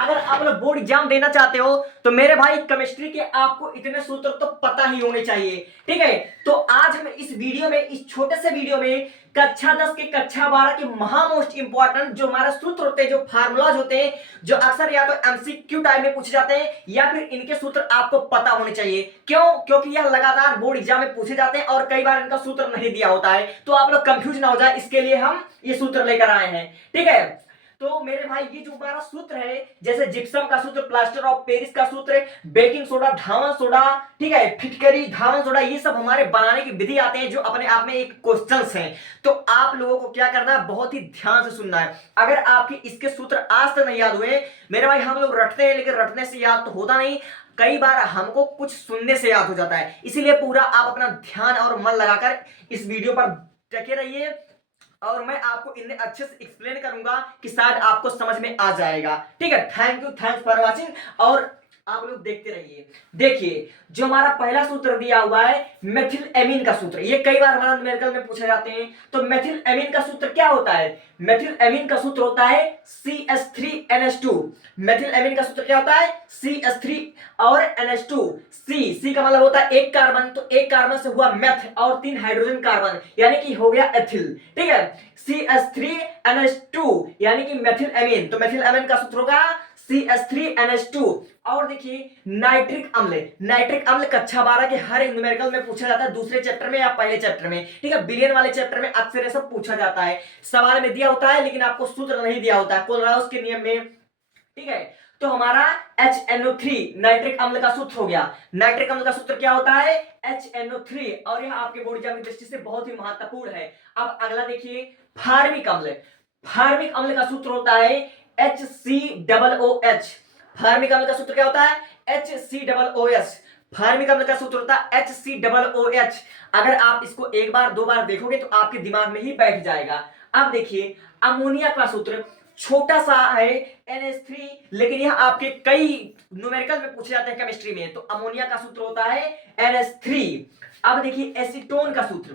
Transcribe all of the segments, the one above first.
अगर आप लोग बोर्ड एग्जाम देना चाहते हो तो मेरे भाई केमिस्ट्री के आपको इतने सूत्र तो पता ही होने चाहिए। ठीक है, तो आज हम इस वीडियो में, इस छोटे से वीडियो में कक्षा 10 के कक्षा 12 के महा मोस्ट इंपॉर्टेंट जो हमारे सूत्र होते हैं, जो फार्मूलाज होते हैं, जो अक्सर या तो एमसीक्यू टाइप में पूछे जाते हैं या फिर इनके सूत्र आपको पता होने चाहिए। क्यों? क्योंकि यह लगातार बोर्ड एग्जाम में पूछे जाते हैं और कई बार इनका सूत्र नहीं दिया होता है, तो आप लोग कंफ्यूज ना हो जाए, इसके लिए हम ये सूत्र लेकर आए हैं। ठीक है, तो मेरे भाई ये जो हमारा सूत्र है, जैसे जिप्सम का सूत्र, प्लास्टर ऑफ पेरिस का सूत्र, बेकिंग सोडा, धावन सोडा, ठीक है, फिटकरी, धावन सोडा, ये सब हमारे बनाने की विधि आते हैं जो अपने आप में एक क्वेश्चंस हैं। तो आप लोगों को क्या करना है, बहुत ही ध्यान से सुनना है। अगर आपके इसके सूत्र आज तक नहीं याद हुए, मेरे भाई हम लोग रटते हैं लेकिन रटने से याद तो होता नहीं, कई बार हमको कुछ सुनने से याद हो जाता है। इसीलिए पूरा आप अपना ध्यान और मन लगाकर इस वीडियो पर टके रहिए और मैं आपको इन्हें अच्छे से एक्सप्लेन करूंगा कि शायद आपको समझ में आ जाएगा। ठीक है, thank you, thanks for watching और आप लोग देखते रहिए। देखिए, जो हमारा पहला सूत्र दिया हुआ है मेथिल एमीन का सूत्र, ये कई बार हमारा न्यूमेरिकल में पूछे जाते हैं। तो मेथिल एमीन का सूत्र क्या होता है? मेथिल एमीन का सूत्र होता है CH3NH2। मेथिल एमीन का सूत्र क्या होता है? CH3 और NH2। C का मतलब होता है एक कार्बन, तो एक कार्बन से हुआ मेथ और 3 हाइड्रोजन कार्बन, यानी कि हो गया एथिल। ठीक है, CH3NH2 यानी कि मेथिल एमीन। तो मेथिल एमीन का सूत्र होगा CH3NH2। और देखिए नाइट्रिक अम्ल, नाइट्रिक अम्ल कक्षा 12 के हर एक न्यूमेरिकल में पूछा जाता है, दूसरे चैप्टर में या पहले चैप्टर में। ठीक है, बिलियन वाले चैप्टर में अक्सर ये सब पूछा जाता है, सवाल में दिया होता है लेकिन आपको सूत्र नहीं दिया होता है कोलराउस के नियम में। ठीक है, तो हमारा HNO3 नाइट्रिक अम्ल का सूत्र हो गया। नाइट्रिक अम्ल का सूत्र क्या होता है? HNO3, और यह आपके बोर्ड एग्जाम की दृष्टि से बहुत ही महत्वपूर्ण है। अब अगला देखिए फार्मिक अम्ल। फार्मिक अम्ल का सूत्र होता है HCOOH। फार्मिक अम्ल का सूत्र क्या होता है? HCOOH। फार्मिक अम्ल का सूत्र होता है HCOOH। अगर आप इसको एक बार दो बार देखोगे तो आपके दिमाग में ही बैठ जाएगा। अब देखिए अमोनिया का सूत्र छोटा सा है NH3, लेकिन यह आपके कई न्यूमेरिकल में पूछे जाते हैं केमिस्ट्री में। तो अमोनिया का सूत्र होता है NH3। अब देखिए एसीटोन का सूत्र,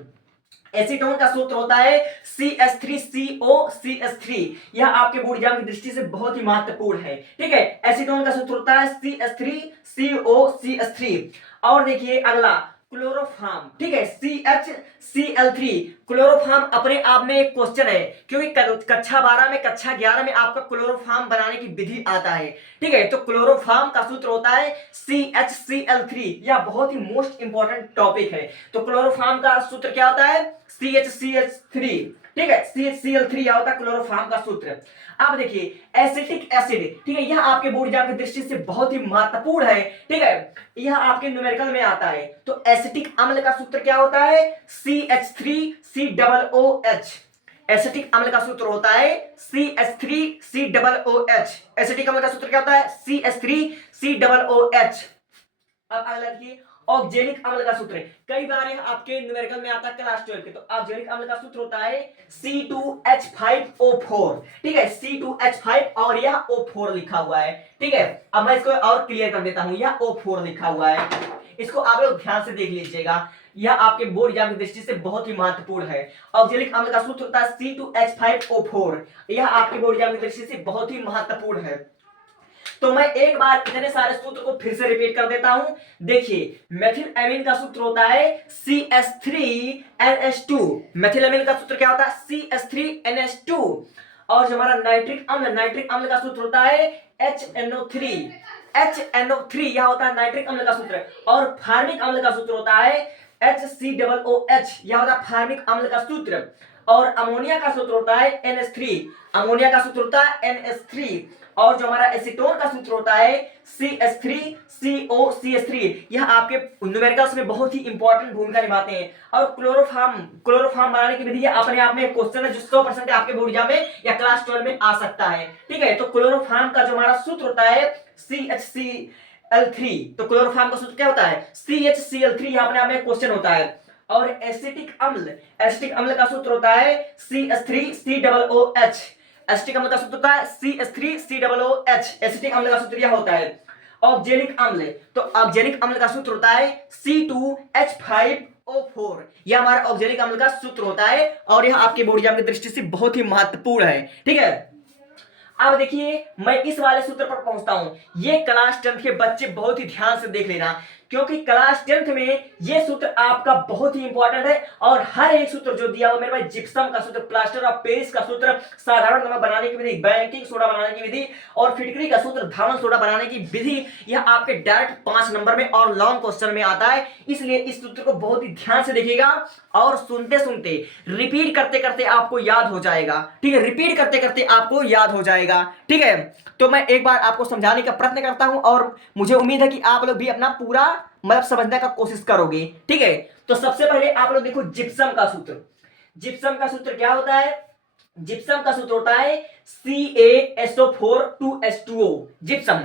एसीटोन का सूत्र होता है CH3COCH3। यह आपके बोर्ड एग्जाम की दृष्टि से बहुत ही महत्वपूर्ण है। ठीक है, एसीटोन का सूत्र होता है CH3COCH3। और देखिए अगला क्लोरोफॉर्म। ठीक है, CHCl3। क्लोरोफॉर्म अपने आप में एक क्वेश्चन है, क्योंकि कक्षा 12 में, कक्षा 11 में आपका क्लोरोफॉर्म बनाने की विधि आता है। ठीक है, तो क्लोरोफॉर्म का सूत्र होता है CHCl3। यह बहुत ही मोस्ट इंपॉर्टेंट टॉपिक है। तो क्लोरोफॉर्म का सूत्र क्या होता है? CHCH3। ठीक है, CHCl3 यह होता है क्लोरोफॉर्म का सूत्र। अब देखिए एसिटिक एसिड। ठीक है, यह आपके बोर्ड एग्जाम की दृष्टि से बहुत ही महत्वपूर्ण है। ठीक है, यह आपके न्यूमेरिकल में आता है। तो एसिटिक अम्ल का सूत्र क्या होता है? CH3COOH। एसिटिक अम्ल का सूत्र होता है CH3COOH। एसिटिक अम्ल का सूत्र क्या होता है? CH3COOH। अब अगला देखिए ऑक्जेलिक अम्ल का सूत्र। कई बार यह आपके न्यूमेरिकल में आता है क्लास 12 के। तो ऑक्जेलिक अम्ल का सूत्र होता है C2H5O4। ठीक है, C2H5 और यह O4 लिखा हुआ है। ठीक है, अब मैं इसको और क्लियर कर देता हूं, यह O4 लिखा हुआ है, इसको आप लोग ध्यान से देख लीजिएगा, यह आपके बोर्ड एग्जाम की दृष्टि से बहुत ही महत्वपूर्ण है। ऑक्जेलिक अम्ल का सूत्र होता है C2H5O4। यह आपके बोर्ड एग्जाम की दृष्टि से बहुत ही महत्वपूर्ण है। तो मैं एक बार इतने सारे सूत्र को फिर से रिपीट कर देता हूं। देखिए मेथिल एमीन का सूत्र होता है CH3NH2। मेथिल एमीन का सूत्र क्या होता है? CH3NH2। और जो हमारा नाइट्रिक अम्ल, नाइट्रिक अम्ल का सूत्र होता है HNO3। HNO3 यह होता है नाइट्रिक अम्ल का सूत्र। और फार्मिक अम्ल का सूत्र होता है HCOOH। यह होता है फार्मिक अम्ल का सूत्र। और अमोनिया का सूत्र होता है NH3। अमोनिया का सूत्र होता है NH3। और जो हमारा एसीटोन का सूत्र होता है CH3COCH3। यह आपके न्यूमेरिकल्स में बहुत ही इंपॉर्टेंट भूमिका निभाते हैं। और क्लोरोफॉर्म बनाने की विधि अपने आप में क्वेश्चन है जो 100% आपके बोर्ड एग्जाम में या क्लास 12 में आ सकता है। ठीक है, तो क्लोरोफॉर्म का जो हमारा सूत्र होता है CHCl3। तो क्लोरोफॉर्म का सूत्र क्या होता है? CHCl3। यह अपने आप में क्वेश्चन होता है। और एसिटिक अम्ल, एसिटिक अम्ल का सूत्र होता है CH3COOH। एसिटिक अम्ल का सूत्र होता है CH3COOH। एसिटिक अम्ल का सूत्र यह होता है। ऑक्जेलिक अम्ल, तो ऑक्जेलिक अम्ल का सूत्र होता है C2H5O4। यह हमारा ऑक्जेलिक अम्ल का सूत्र होता है और यह आपके बोर्ड एग्जाम की दृष्टि से बहुत ही महत्वपूर्ण है। ठीक है, अब देखिए मैं इस वाले सूत्र पर पहुंचता हूं। ये क्लास 10th के बच्चे बहुत ही ध्यान से देख लेना, क्योंकि क्लास 10th में ये सूत्र आपका बहुत ही इंपॉर्टेंट है। और हर एक सूत्र जो दिया हुआ मेरे भाई, जिप्सम का सूत्र, प्लास्टर ऑफ पेरिस का सूत्र, साधारण नमक बनाने की विधि, बेकिंग सोडा बनाने की विधि और फिटकरी का सूत्र, धावन सोडा बनाने की विधि, यह आपके डायरेक्ट 5 नंबर में और लॉन्ग क्वेश्चन में आता है। इसलिए इस सूत्र को बहुत ही ध्यान से देखिएगा और सुनते सुनते रिपीट करते करते आपको याद हो जाएगा। ठीक है, रिपीट करते करते आपको याद हो जाएगा। ठीक है, तो मैं एक बार आपको समझाने का प्रयत्न करता हूं और मुझे उम्मीद है कि आप लोग भी अपना पूरा मतलब समझने का कोशिश करोगे। ठीक है, तो सबसे पहले आप लोग देखो जिप्सम का सूत्र। जिप्सम का सूत्र क्या होता है? जिप्सम का सूत्र होता है CaSO4 2H2O। Gypsum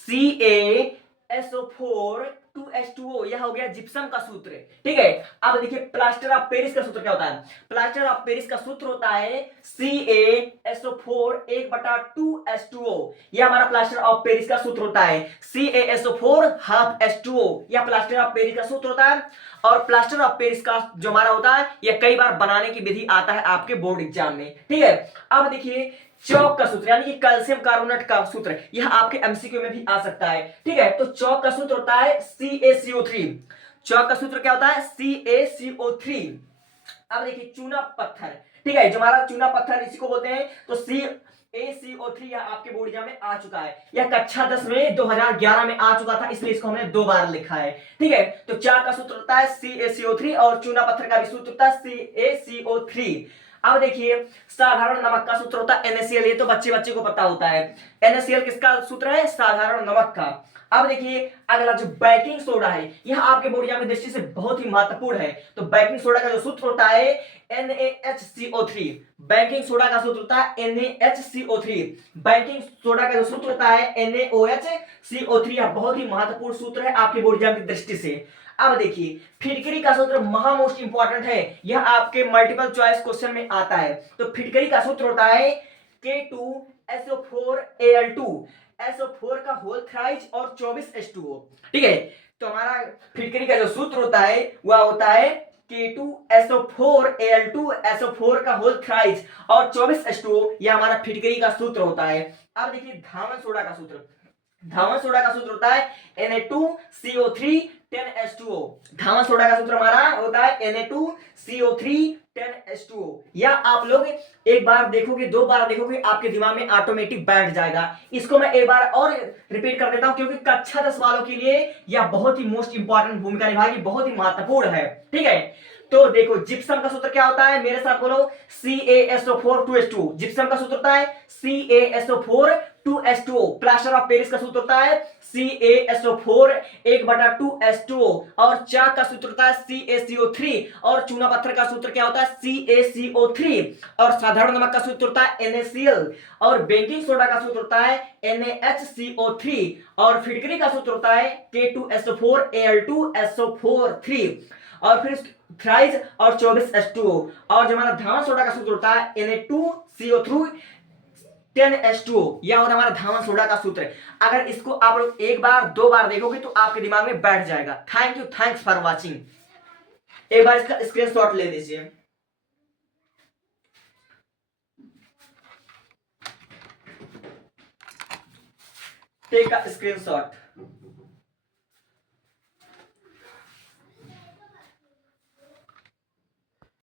CaSO4 2H2O, यह हो गया जिप्सम का सूत्र। ठीक है, अब देखिए प्लास्टर ऑफ पेरिस का सूत्र क्या होता है? प्लास्टर ऑफ पेरिस का सूत्र होता है CaSO4 1/2H2O। यह हमारा प्लास्टर ऑफ पेरिस का सूत्र होता है। CaSO4 हाफ H2O, यह प्लास्टर ऑफ पेरिस का सूत्र होता है। और प्लास्टर ऑफ पेरिस का जो हमारा होता है, यह कई बार बनाने की विधि आता है आपके बोर्ड एग्जाम में। ठीक है, अब देखिए चौक का सूत्र यानी कि कैल्शियम कार्बोनेट का सूत्र, यह आपके एमसीक्यू में भी आ सकता है। ठीक है, तो चौक का सूत्र होता है CaCO3। चौक का सूत्र क्या होता है? CaCO3। अब देखिए चूना पत्थर, ठीक है, जो हमारा चूना पत्थर इसी को बोलते हैं। तो CaCO3 यह आपके बोर्ड एग्जाम में आ चुका है। यह कक्षा 10 में 2011 में आ चुका था, इसलिए इसको हमने 2 बार लिखा है। ठीक है, तो चाक का सूत्र होता है CaCO3 और चूना पत्थर का भी सूत्र होता है CaCO3। अब देखिए साधारण नमक का सूत्र होता है NaCl। ये तो बच्चे बच्चे को पता होता है। NaCl किसका सूत्र है? साधारण नमक का। अब देखिए अगला जो बेकिंग सोडा है, यह आपके बोर्ड एग्जाम की दृष्टि से बहुत ही महत्वपूर्ण है। तो बेकिंग सोडा का जो सूत्र होता है NaHCO3। बेकिंग सोडा का सूत्र होता है NaHCO3। बेकिंग सोडा का जो सूत्र होता है NaOHCO3। यह बहुत ही महत्वपूर्ण सूत्र है आपके बोर्ड एग्जाम की दृष्टि से। अब देखिए फिटकरी का सूत्र महा मोस्ट इंपॉर्टेंट है, यह आपके मल्टीपल चॉइस क्वेश्चन में आता है। तो फिटकरी का सूत्र होता है K2SO4Al2, SO4 का होल थ्राइस और 24H2O। ठीक है, तो हमारा फिटकरी का जो सूत्र होता है वह होता है K2SO4Al2, SO4 का होल थ्राइस और 24H2O। यह हमारा फिटकरी का सूत्र होता है। अब देखिए धावन सोडा का सूत्र। धावन सोडा का सूत्र होता है Na2CO3 10H2O। धावन सोडा का सूत्र हमारा होता है Na2CO3 10H2O। या आप लोग एक बार देखोगे, 2 बार देखोगे, आपके दिमाग में ऑटोमेटिक बैठ जाएगा। इसको मैं एक बार और रिपीट कर देता हूं, क्योंकि कक्षा 10 वालों के लिए यह बहुत ही मोस्ट इंपॉर्टेंट भूमिका निभाएगी, बहुत ही महत्वपूर्ण है। ठीक है, तो देखो जिप्सम का सूत्र क्या होता है? मेरे साथ बोलो CaSO4 2H2O। जिप्सम का सूत्र होता है CaSO4 2H2O। Plaster of Paris का सूत्र होता है CaSO4 1/2H2O। और चाक का सूत्र होता है CaCO3। और चूना पत्थर का सूत्र क्या होता है? CaCO3। और साधारण नमक का सूत्र होता है NaCl। और बेकिंग सोडा का सूत्र होता है NaHCO3। और फिटकरी का सूत्र होता है K2SO4Al2, SO4 और फिर थ्राइस और 24H2O। और जो हमारा धावन सोडा का सूत्र होता है Na2CO3 10H2O। यह होता है हमारा धावन सोडा का सूत्र। अगर इसको आप लोग एक बार 2 बार देखोगे तो आपके दिमाग में बैठ जाएगा। Thank you, thanks for watching. एक बार इसका स्क्रीनशॉट ले लीजिए। टेक का स्क्रीनशॉट।